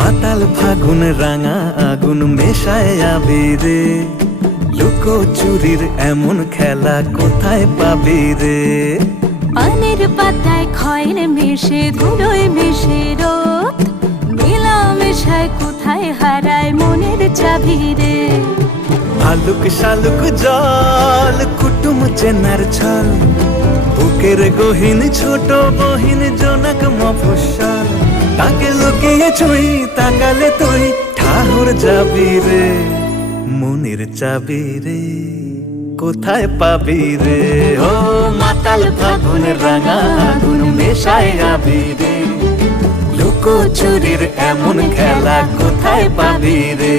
মাতাল ফাগুন রাঙা আগুন মেশায় আবিরে, লুকো চুরির এমন খেলা কোথায় পাবি রে? পানের পাতায় খয়ের মিশে ধুলোয় মিশে রোদ, মেলা মেশায় কোথায় হারায় মনের চাবি রে? ভালুক শালুক জল কুটুম চেনার ছল, বুকের গহীন ছোট বহিন জনক মফস্বল, তাকে লুকিয়ে ছুঁই তাকালে তুই ঠাহর যাবি রে। মনের চাবি রে কোথায় পাবি রে? ও মাতাল ফাগুন রাঙা আগুন মেশায় আবিরে, লুকো চুরির এমন খেলা কোথায় পাবি রে?